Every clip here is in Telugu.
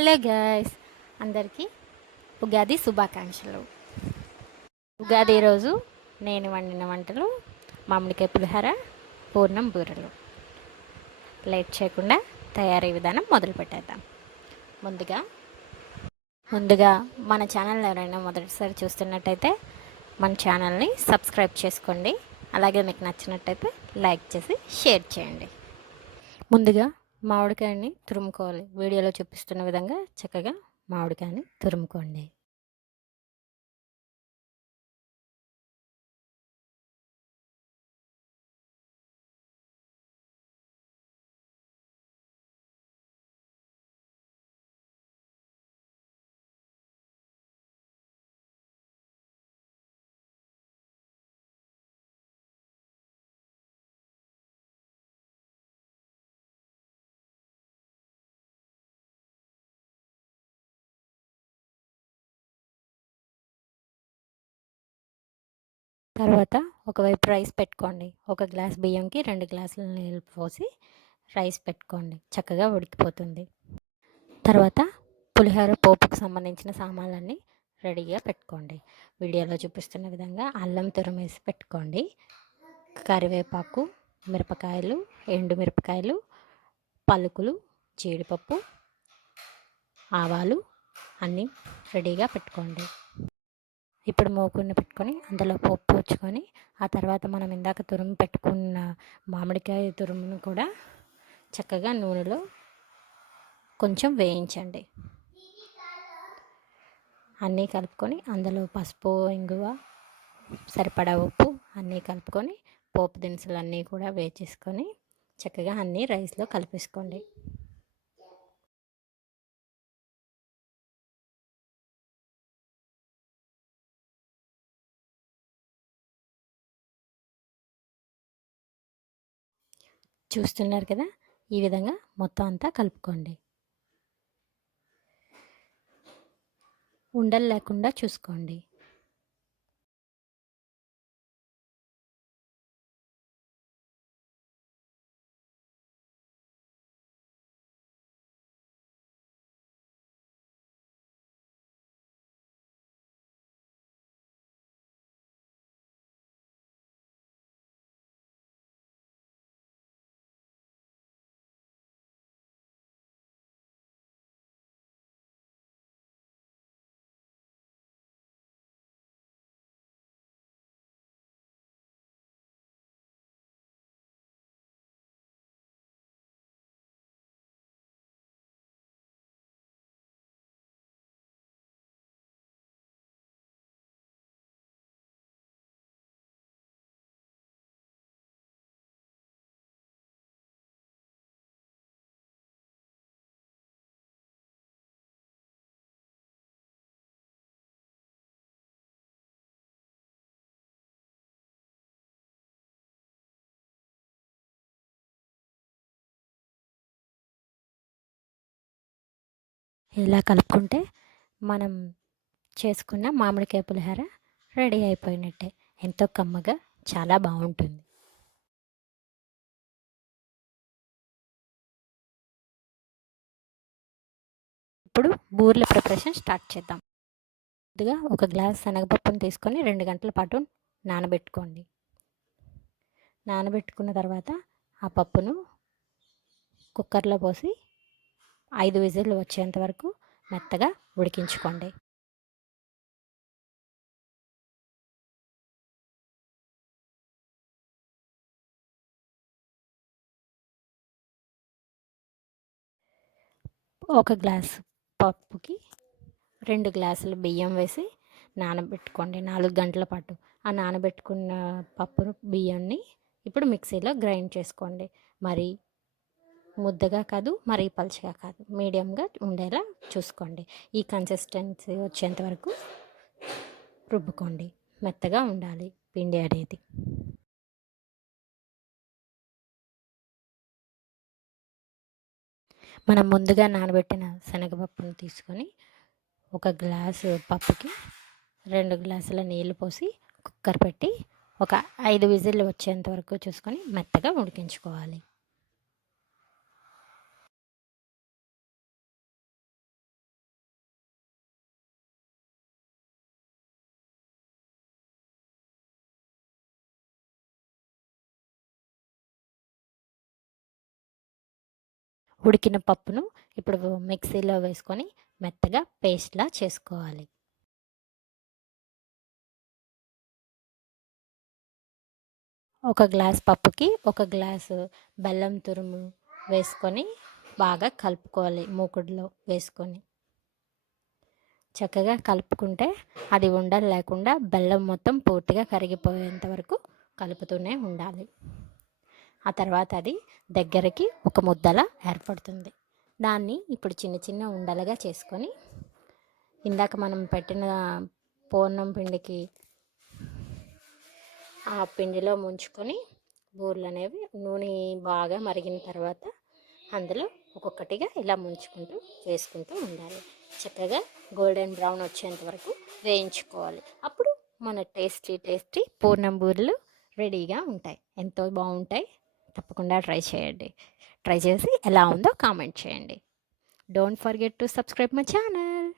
హలో గాయస్ అందరికీ ఉగాది శుభాకాంక్షలు. ఉగాది రోజు నేను వండిన వంటలు మామిడికాయ పులిహోర పూర్ణం బూరెలు. లేట్ చేయకుండా తయారీ విధానం మొదలు పెట్టేద్దాం. ముందుగా ముందుగా మన ఛానల్ ఎవరైనా మొదటిసారి చూస్తున్నట్టయితే మన ఛానల్ని సబ్స్క్రైబ్ చేసుకోండి. అలాగే మీకు నచ్చినట్టయితే లైక్ చేసి షేర్ చేయండి. ముందుగా మామిడికాయని తురుముకోవాలి. వీడియోలో చూపిస్తున్న విధంగా చక్కగా మామిడికాయని తురుముకోండి. తర్వాత ఒకవైపు రైస్ పెట్టుకోండి. ఒక గ్లాస్ బియ్యంకి రెండు గ్లాసుల నీళ్ళు పోసి రైస్ పెట్టుకోండి. చక్కగా ఉడికిపోతుంది. తర్వాత పులిహోర పోపుకు సంబంధించిన సామాన్లన్నీ రెడీగా పెట్టుకోండి. వీడియోలో చూపిస్తున్న విధంగా అల్లం తురమేసి పెట్టుకోండి. కరివేపాకు మిరపకాయలు ఎండు మిరపకాయలు పలుకులు జీడిపప్పు ఆవాలు అన్నీ రెడీగా పెట్టుకోండి. ఇప్పుడు మూకుని పెట్టుకొని అందులో పప్పు వచ్చుకొని ఆ తర్వాత మనం ఇందాక తురుము పెట్టుకున్న మామిడికాయ తురుమును కూడా చక్కగా నూనెలో కొంచెం వేయించండి. అన్నీ కలుపుకొని అందులో పసుపు ఇంగువ సరిపడా ఉప్పు అన్నీ కలుపుకొని పోపు దినుసులు అన్నీ కూడా వేచేసుకొని చక్కగా అన్నీ రైస్లో కలిపేసుకోండి. చూస్తున్నారు కదా? ఈ విధంగా మొత్తం అంతా కలుపుకోండి. ఉండలు లేకుండా చూసుకోండి. ఇలా కలుపుకుంటే మనం చేసుకున్న మామిడికాయ పులిహోర రెడీ అయిపోయినట్టే. ఎంతో కమ్మగా చాలా బాగుంటుంది. ఇప్పుడు బూర్ల ప్రిపరేషన్ స్టార్ట్ చేద్దాం. ముందుగా ఒక గ్లాస్ శనగపప్పును తీసుకొని రెండు గంటల పాటు నానబెట్టుకోండి. నానబెట్టుకున్న తర్వాత ఆ పప్పును కుక్కర్లో పోసి ఐదు విజిల్లు వచ్చేంత వరకు మెత్తగా ఉడికించుకోండి. ఒక గ్లాస్ పప్పుకి రెండు గ్లాసులు బియ్యం వేసి నానబెట్టుకోండి. నాలుగు గంటల పాటు. ఆ నానబెట్టుకున్న పప్పును బియ్యాన్ని ఇప్పుడు మిక్సీలో గ్రైండ్ చేసుకోండి. మరి ముద్దగా కాదు మరీ పలుచగా కాదు. మీడియంగా ఉండేలా చూసుకోండి. ఈ కన్సిస్టెన్సీ వచ్చేంత వరకు రుబ్బుకోండి. మెత్తగా ఉండాలి పిండి అనేది. మనం ముందుగా నానబెట్టిన శనగపప్పును తీసుకొని ఒక గ్లాసు పప్పుకి రెండు గ్లాసుల నీళ్ళు పోసి కుక్కర్ పెట్టి ఒక ఐదు విజిల్లు వచ్చేంత వరకు చూసుకొని మెత్తగా ఉడికించుకోవాలి. ఉడికిన పప్పును ఇప్పుడు మిక్సీలో వేసుకొని మెత్తగా పేస్ట్లా చేసుకోవాలి. ఒక గ్లాస్ పప్పుకి ఒక గ్లాసు బెల్లం తురుము వేసుకొని బాగా కలుపుకోవాలి మూకుడులో వేసుకొని. చక్కగా కలుపుకుంటే అది ఉండలు లేకుండా బెల్లం మొత్తం పూర్తిగా కరిగిపోయేంత వరకు కలుపుతూనే ఉండాలి. ఆ తర్వాత అది దగ్గరికి ఒక ముద్దలా ఏర్పడుతుంది. దాన్ని ఇప్పుడు చిన్న చిన్న ఉండలుగా చేసుకొని ఇందాక మనం పెట్టిన పూర్ణం పిండికి ఆ పిండిలో ముంచుకొని బూరెలు అనేవి నూనె బాగా మరిగిన తర్వాత అందులో ఒక్కొక్కటిగా ఇలా ముంచుకుంటూ వేసుకుంటూ ఉండాలి. చక్కగా గోల్డెన్ బ్రౌన్ వచ్చేంత వరకు వేయించుకోవాలి. అప్పుడు మన టేస్టీ టేస్టీ పూర్ణం బూరెలు రెడీగా ఉంటాయి. ఎంతో బాగుంటాయి. తప్పకుండా ట్రై చేయండి. ట్రై చేసి ఎలా ఉందో కామెంట్ చేయండి. Don't forget to subscribe my channel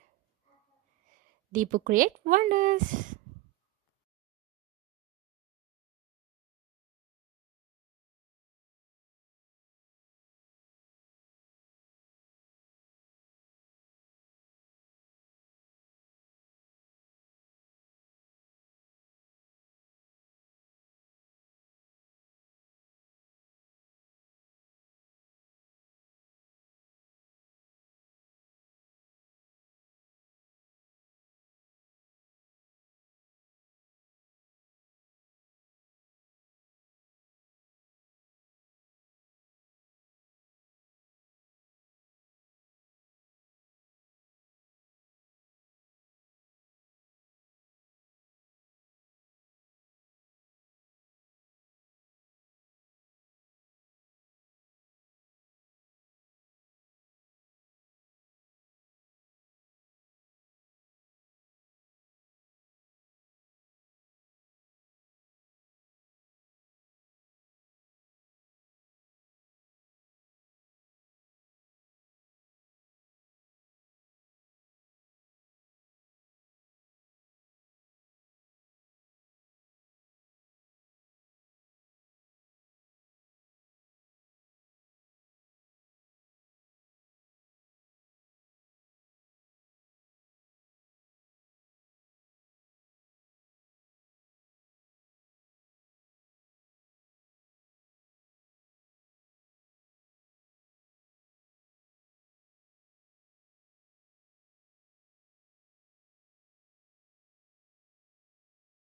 Deepu create wonders